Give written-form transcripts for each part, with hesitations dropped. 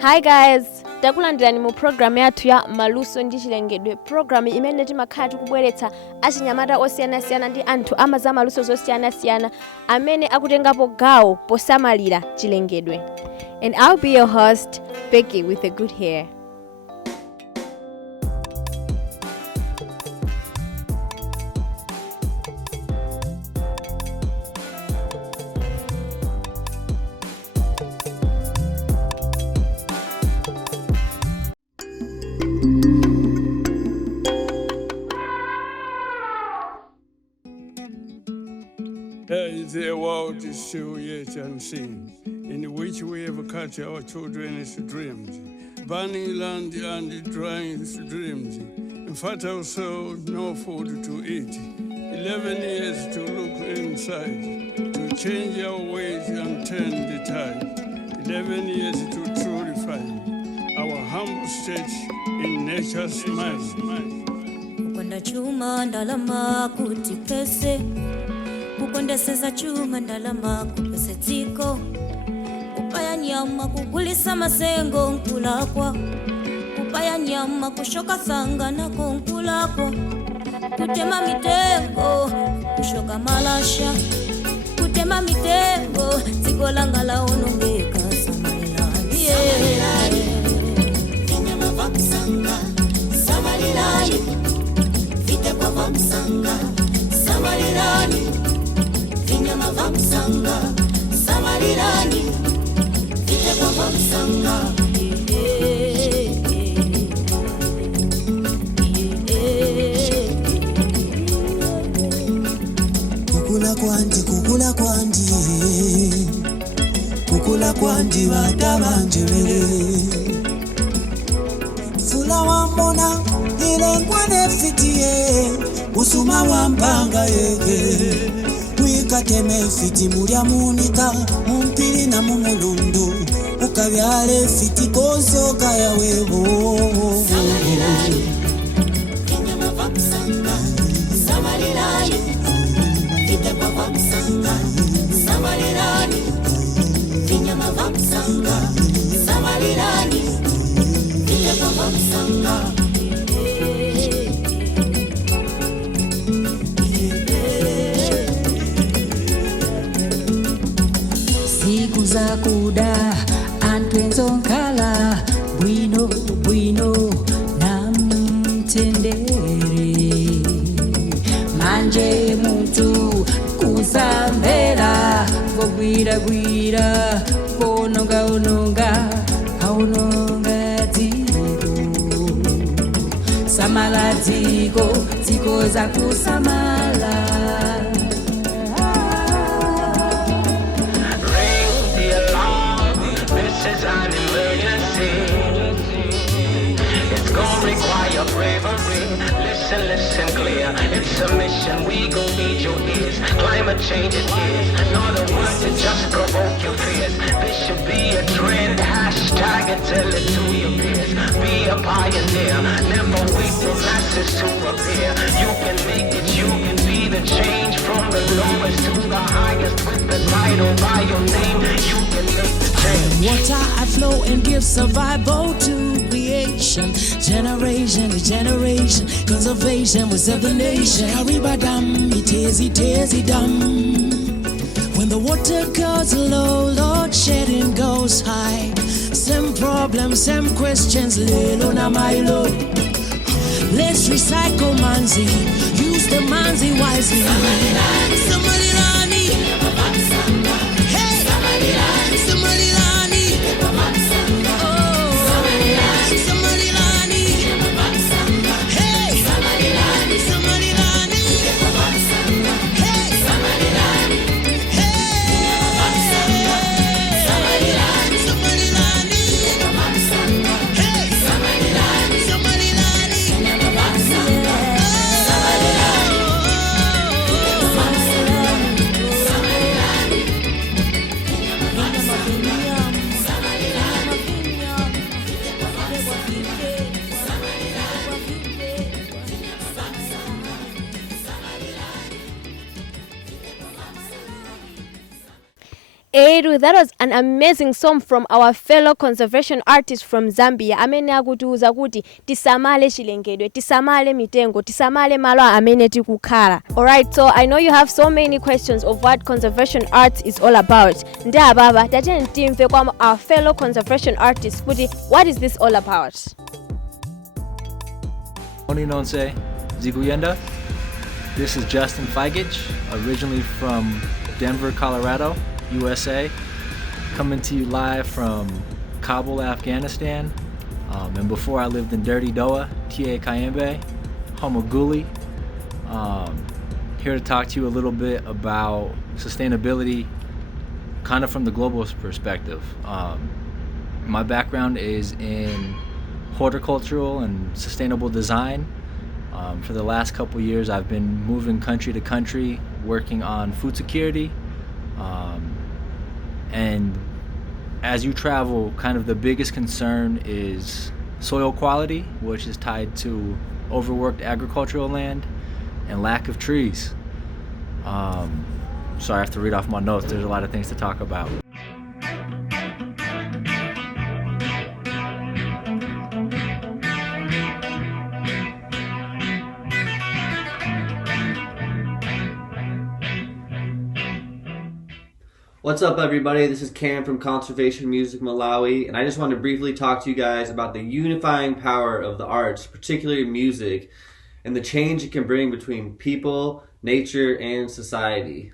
Hi guys, takulandirani mu program yathu ya Maluso ndi chilengedwe. Program imene timakhala tikubweretsa achinyamata osiyanasiyana ndi anthu amaza maluso zosiyanasiyana amene akutengapo gawo posamalira chilengedwe. And I'll be your host, Becky with the good hair. There is a world still yet unseen, in which we have cut our children's dreams, burning land and drying dreams, infertile soul, no food to eat, 11 years to look inside, to change our ways and turn the tide, 11 years to truly find our humble state in nature's mind. Ukonda chuma ndalama kuti pese, kukondeseza chuma ndalama kupese dziko, kupaya nyama kugulisa masengo nkulakwa, kupaya nyama kushoka sanga nako nkulakwa, kutema mitengo kushoka malasha, kutema mitengo dziko langa laonongeka samalilani vinyama vakusanga samalilani vite kwa vakusanga samalilani vinyama vakusanga samalilani vite kwa vakusanga kukula kwandi watabanjebele fula wambona ilengwane fitiye usuma wampanga yege wikateme fiti mulya munika mumpili na mumulundu ukabyale fiti konso kaya webo samalilani vinyama vakusanga samalilani vite kwa vakusanga samalilani vinyama vakusanga samalilani vite kwa vakusanga siku za kuda antwenzonkala bwino na mtendere manje muntu kusambela vogwiragwira vononga aunonga dziko samala dziko za kusamala. An emergency. It's gonna require bravery. Listen clear. It's a mission. We gon' need your ears. Climate change it is not a word to just provoke your fears. This should be a trend. Hashtag and tell it to your peers. Be a pioneer. Never wait for masses to appear. You can make it. You can be the change from the lowest to the highest with the title by your name. You can make the change. Water I flow and give survival to creation. Generation to generation. Conservation will save the nation. Kariba dam, it is dam. When the water goes low, Lord shedding goes high. Same problems, same questions, little na my Lord. Let's recycle manzi, use the manzi wisely. Samalilani, hey, Samalilani, oh, Samalilani, hey, Samalilani, hey, Samalilani, hey, Samalilani, Edu, that was an amazing song from our fellow conservation artist from Zambia. Amene akutiuza kuti tisamale chilengedwe, tisamale mitengo, tisamale malo amene tikukhala. Alright, so I know you have so many questions of what conservation art is all about. Ndi ababa, tatene timve kwa our fellow conservation artists kuti what is this all about? Oninonse Ziguyenda. This is Justin Feigich, originally from Denver, Colorado, USA, coming to you live from Kabul, Afghanistan. And before I lived in Dirty Doha, T.A. Kayembe, Homoguli. Here to talk to you a little bit about sustainability, kind of from the global perspective. My background is in horticultural and sustainable design. For the last couple years, I've been moving country to country, working on food security. And as you travel, kind of the biggest concern is soil quality, which is tied to overworked agricultural land and lack of trees. Sorry, I have to read off my notes. There's a lot of things to talk about. What's up, everybody? This is Cam from Conservation Music Malawi, and I just want to briefly talk to you guys about the unifying power of the arts, particularly music, and the change it can bring between people, nature, and society.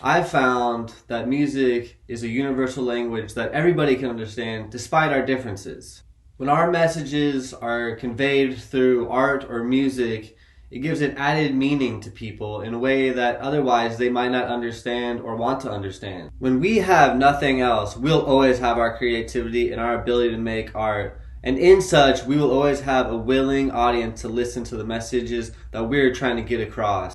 I've found that music is a universal language that everybody can understand despite our differences. When our messages are conveyed through art or music, it gives an added meaning to people in a way that otherwise they might not understand or want to understand. When we have nothing else, we'll always have our creativity and our ability to make art. And in such, we will always have a willing audience to listen to the messages that we're trying to get across.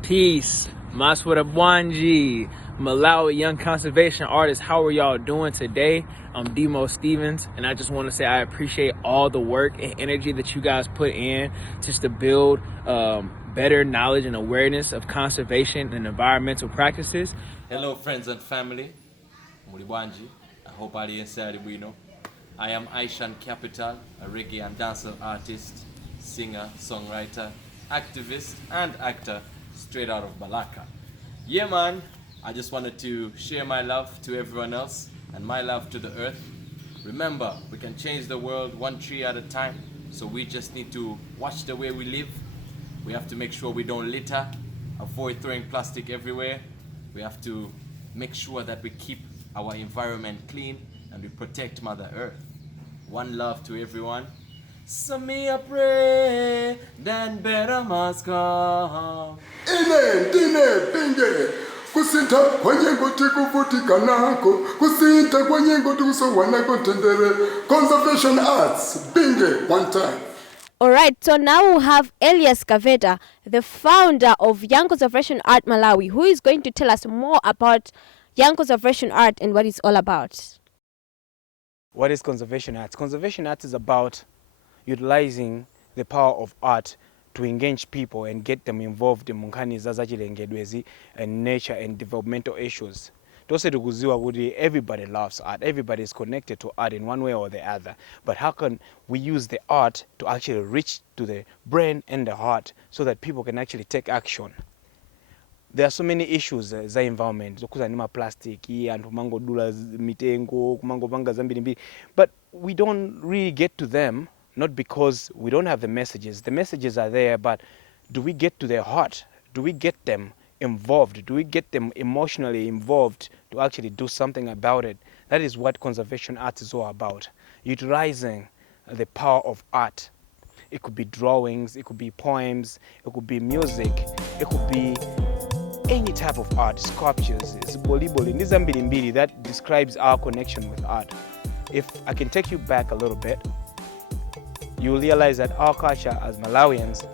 Peace. Maswara Bwanji, Malawi young conservation artist. How are y'all doing today? I'm Demo Stevens, and I just want to say I appreciate all the work and energy that you guys put in just to build better knowledge and awareness of conservation and environmental practices. Hello, friends and family. Mulibwanji. I hope all inside we know. I am Aishan Capital, a reggae and dancehall artist, singer, songwriter, activist, and actor straight out of Balaka. Yeah, man, I just wanted to share my love to everyone else and my love to the earth. Remember, we can change the world one tree at a time, so we just need to watch the way we live. We have to make sure we don't litter, avoid throwing plastic everywhere. We have to make sure that we keep our environment clean and we protect Mother Earth. One love to everyone. So me a pray, then better must come. Kusinta kwenye ngoti kuvutika nako, kusinta kwenye ngoti kusowana kontendere. Conservation arts, binge one time. Alright, so now we have Elias Kaveta, the founder of Young Conservation Art Malawi, who is going to tell us more about Young Conservation Art and what it's all about. What is conservation art? Conservation art is about utilizing the power of art to engage people and get them involved in munkhani zachilengedwe and nature and developmental issues. Tose tukuziwa kuti everybody loves art, everybody is connected to art in one way or the other. But how can we use the art to actually reach to the brain and the heart so that people can actually take action? There are so many issues za environment, zokuza nima plastic, and kumango dula mitengo, kumango panga zambiri, but we don't really get to them. Not because we don't have the messages. The messages are there, but do we get to their heart? Do we get them involved? Do we get them emotionally involved to actually do something about it? That is what conservation art is all about. Utilizing the power of art. It could be drawings, it could be poems, it could be music, it could be any type of art, sculptures, that describes our connection with art. If I can take you back a little bit, you will realize that our culture as Malawians,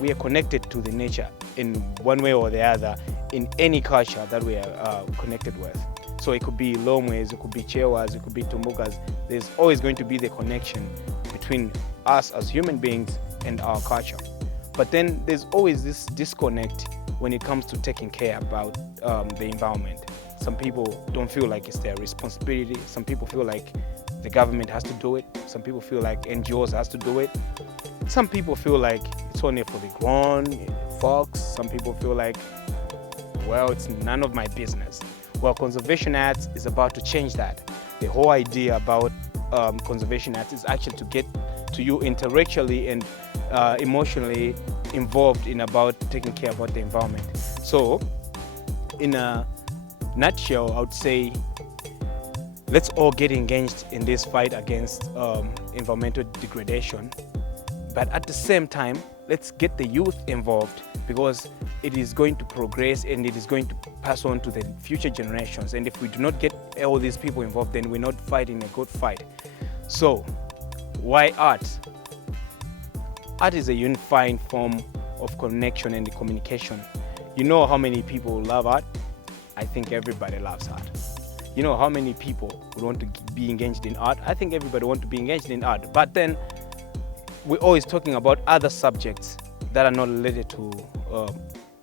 we are connected to the nature in one way or the other in any culture that we are connected with. So it could be Lomwes, it could be Chewas, it could be Tumbukas. There's always going to be the connection between us as human beings and our culture. But then there's always this disconnect when it comes to taking care about the environment. Some people don't feel like it's their responsibility. Some people feel like the government has to do it. Some people feel like NGOs has to do it. Some people feel like it's only for the grown folks. Some people feel like, well, it's none of my business. Well, Conservation Arts is about to change that. The whole idea about Conservation Arts is actually to get to you intellectually and emotionally involved in about taking care about the environment. So, in a nutshell, I would say, let's all get engaged in this fight against environmental degradation. But at the same time, let's get the youth involved, because it is going to progress and it is going to pass on to the future generations. And if we do not get all these people involved, then we're not fighting a good fight. So, why art? Art is a unifying form of connection and communication. You know how many people love art? I think everybody loves art. You know how many people want to be engaged in art? I think everybody wants to be engaged in art. But then we're always talking about other subjects that are not related to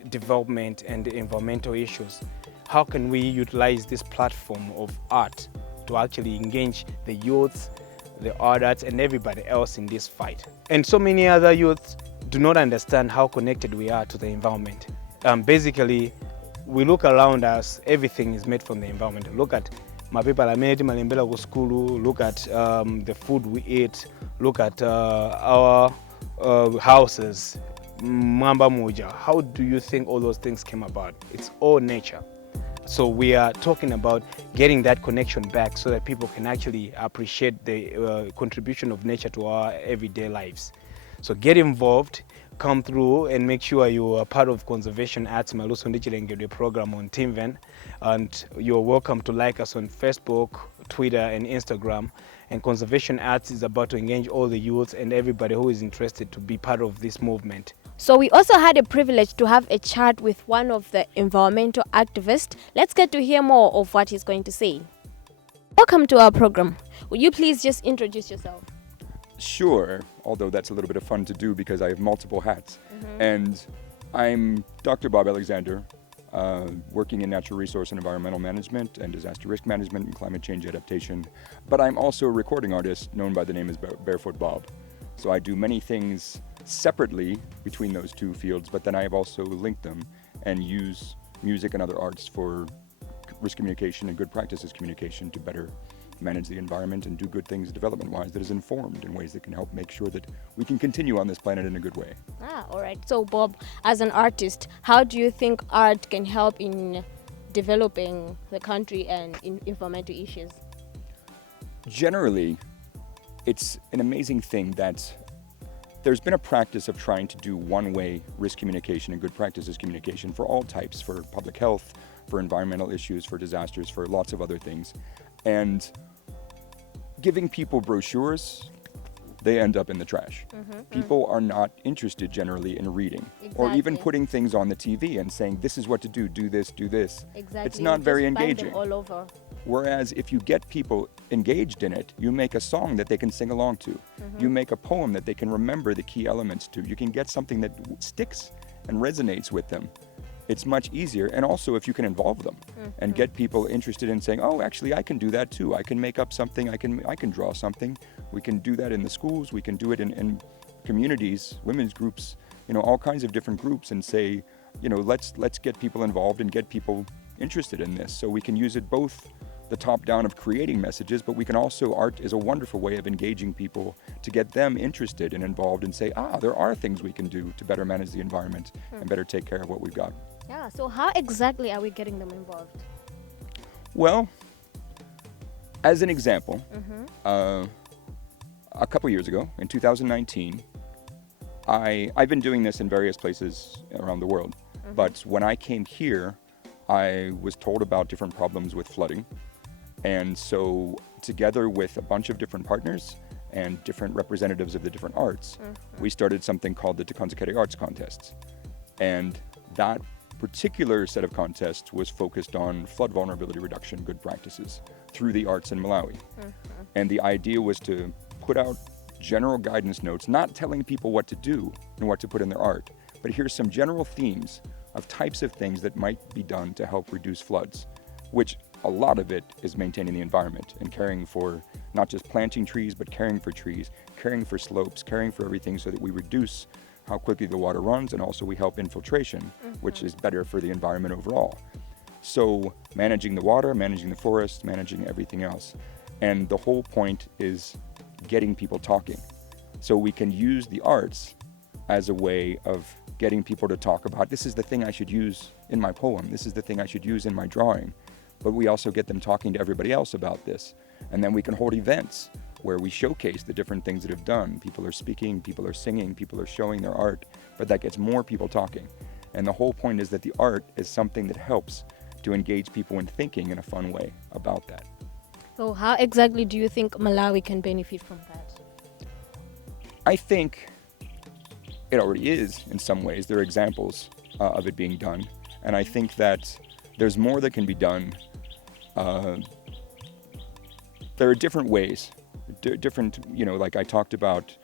development and environmental issues. How can we utilize this platform of art to actually engage the youth, the adults, and everybody else in this fight? And so many other youths do not understand how connected we are to the environment. Basically, we look around us, everything is made from the environment. Look at my people, look at the food we eat, look at our houses, Mamba Moja. How do you think all those things came about? It's all nature. So we are talking about getting that connection back so that people can actually appreciate the contribution of nature to our everyday lives. So get involved, come through and make sure you are part of Conservation Arts Maluso ndi chilengedwe program on TeamVen. And you're welcome to like us on Facebook, Twitter and Instagram. And Conservation Arts is about to engage all the youth and everybody who is interested to be part of this movement. So we also had a privilege to have a chat with one of the environmental activists. Let's get to hear more of what he's going to say. Welcome to our program. Will you please just introduce yourself? Sure, although that's a little bit of fun to do because I have multiple hats. And I'm Dr. Bob Alexander, working in natural resource and environmental management and disaster risk management and climate change adaptation. But I'm also a recording artist known by the name as Barefoot Bob. So I do many things separately between those two fields, but then I have also linked them and use music and other arts for risk communication and good practices communication to better manage the environment and do good things development-wise that is informed in ways that can help make sure that we can continue on this planet in a good way. All right. So Bob, as an artist, how do you think art can help in developing the country and in environmental issues? Generally, it's an amazing thing that there's been a practice of trying to do one-way risk communication and good practices communication for all types, for public health, for environmental issues, for disasters, for lots of other things. And giving people brochures, they end up in the trash. People are not interested generally in reading or even putting things on the TV and saying, this is what to do this, do this. It's not very engaging. All over. Whereas if you get people engaged in it, you make a song that they can sing along to. You make a poem that they can remember the key elements to. You can get something that sticks and resonates with them. It's much easier. And also if you can involve them and get people interested in saying, oh, actually I can do that too. I can make up something, I can draw something. We can do that in the schools, we can do it in communities, women's groups, all kinds of different groups, and say, let's get people involved and get people interested in this. So we can use it both the top down of creating messages, but we can also, art is a wonderful way of engaging people to get them interested and involved and say, there are things we can do to better manage the environment and better take care of what we've got. Yeah, so how exactly are we getting them involved? Well, as an example, a couple years ago, in 2019, I've been doing this in various places around the world, but when I came here, I was told about different problems with flooding. And so together with a bunch of different partners and different representatives of the different arts, we started something called the Tekonzakere Arts Contests. And that particular set of contests was focused on flood vulnerability reduction good practices through the arts in Malawi. And the idea was to put out general guidance notes, not telling people what to do and what to put in their art, but here's some general themes of types of things that might be done to help reduce floods. which a lot of it is maintaining the environment and caring for not just planting trees, but caring for trees, caring for slopes, caring for everything so that we reduce how quickly the water runs, and also we help infiltration, which is better for the environment overall. So managing the water, managing the forest, managing everything else. And the whole point is getting people talking. So we can use the arts as a way of getting people to talk about, this is the thing I should use in my poem, this is the thing I should use in my drawing. But we also get them talking to everybody else about this. And then we can hold events where we showcase the different things that have done. People are speaking, people are singing, people are showing their art, but that gets more people talking. And the whole point is that the art is something that helps to engage people in thinking in a fun way about that. So how exactly do you think Malawi can benefit from that? I think it already is in some ways. There are examples of it being done. And I think that there's more that can be done. There are different ways, different, like I talked about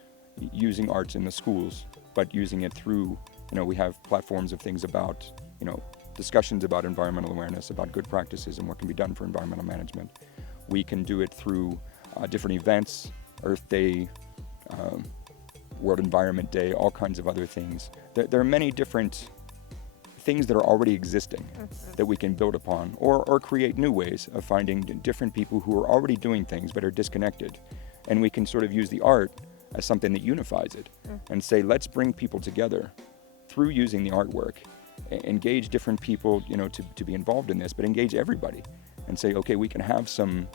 using arts in the schools, but using it through, we have platforms of things about, discussions about environmental awareness, about good practices and what can be done for environmental management. We can do it through different events, Earth Day, World Environment Day, all kinds of other things. There are many different things that are already existing that we can build upon, or create new ways of finding different people who are already doing things but are disconnected. And we can sort of use the art as something that unifies it and say, let's bring people together through using the artwork, engage different people, to be involved in this, but engage everybody and say, okay, we can have some,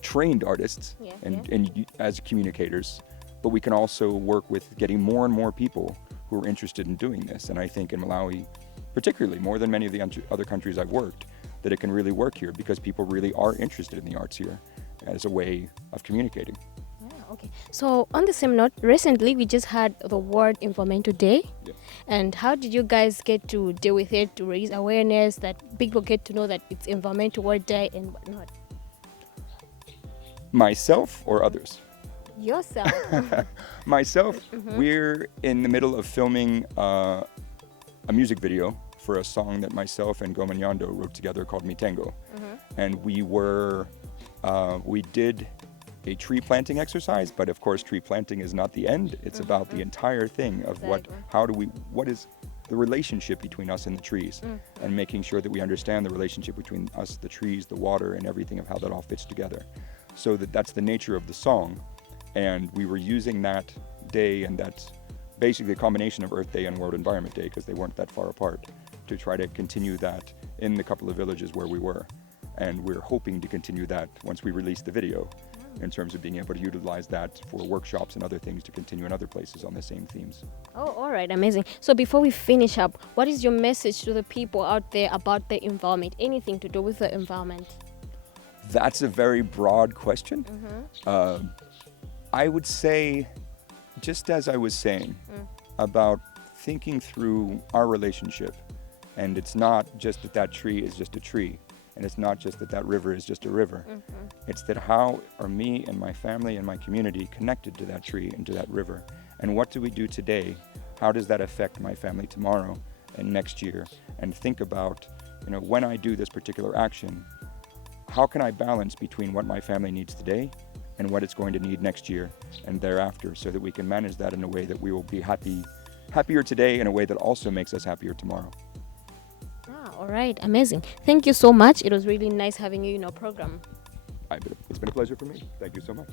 trained artists and as communicators, but we can also work with getting more and more people who are interested in doing this. And I think in Malawi, particularly more than many of the other countries I've worked, that it can really work here because people really are interested in the arts here as a way of communicating. Yeah, okay. So on the same note, recently we just had the World Environmental Day. Yeah. And how did you guys get to deal with it, to raise awareness, that people get to know that it's Environmental World Day and whatnot? Myself or others? Yourself. Myself, we're in the middle of filming a music video for a song that myself and Goma Nyando wrote together called Mitengo. And we did a tree planting exercise, but of course tree planting is not the end. It's about the entire thing of what is the relationship between us and the trees, and making sure that we understand the relationship between us, the trees, the water, and everything of how that all fits together. So that's the nature of the song. And we were using that day, and that's basically a combination of Earth Day and World Environment Day, because they weren't that far apart, to try to continue that in the couple of villages where we were. And we're hoping to continue that once we release the video, in terms of being able to utilize that for workshops and other things to continue in other places on the same themes. Oh, all right, amazing. So before we finish up, what is your message to the people out there about the environment, anything to do with the environment? That's a very broad question. I would say, just as I was saying, about thinking through our relationship. And it's not just that tree is just a tree, and it's not just that river is just a river. It's that how are me and my family and my community connected to that tree and to that river? And what do we do today? How does that affect my family tomorrow and next year? And think about, when I do this particular action, how can I balance between what my family needs today and what it's going to need next year and thereafter, so that we can manage that in a way that we will be happier today in a way that also makes us happier tomorrow. All right, amazing. Thank you so much. It was really nice having you in our program. It's been a pleasure for me. Thank you so much.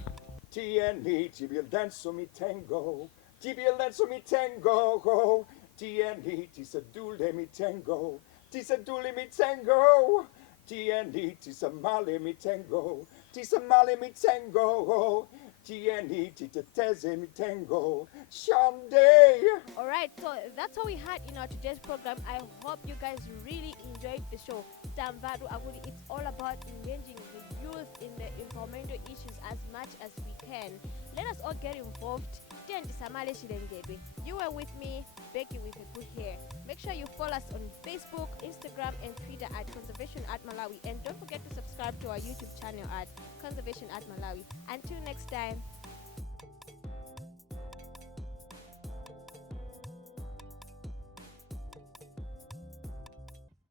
TNE, TBL danzo mi tango. TBL danzo mi tango. TNE, tisadule mi tango. Tisadule mi tango. TNE, tisamale mi tango. Tisamale mi tango. TNE, titateze mi tango. Shande. All right, so that's all we had in our today's program. I hope you guys really enjoyed the show. Tamvadu Aguli, it's all about engaging the youth in the environmental issues as much as we can. Let us all get involved. You were with me, Becky with a good hair. Make sure you follow us on Facebook, Instagram, and Twitter at Conservation at Malawi. And don't forget to subscribe to our YouTube channel at Conservation at Malawi. Until next time.